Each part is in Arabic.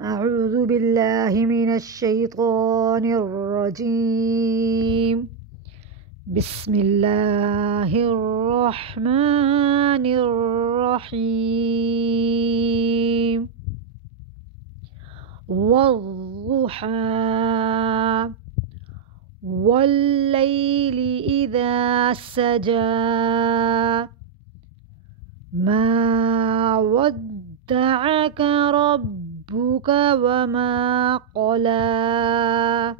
أعوذ بالله من الشيطان الرجيم. بسم الله الرحمن الرحيم. والضحى والليل إذا سجى ما ودعك ربك وما قلى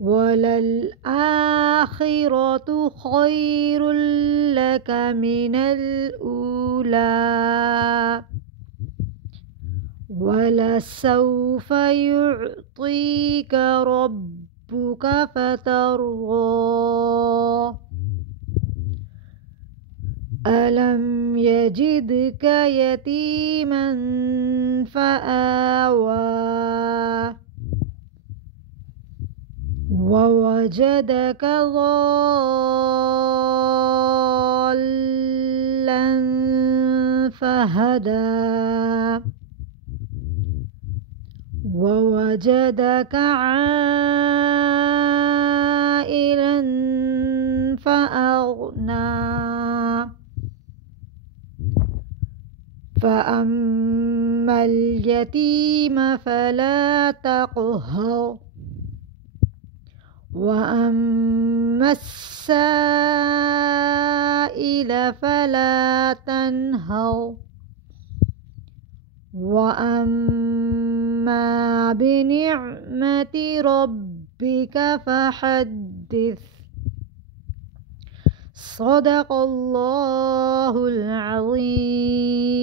وللآخرة خير لك من الأولى ولسوف يعطيك ربك فترضى ألم يجدك يتيما فآوى ووجدك ضالا فهدى ووجدك عائلا فأغنى فأما اليتيم فلا تقهر وأما السائل فلا تنهر وأما بنعمة ربك فحدث. صدق الله العظيم.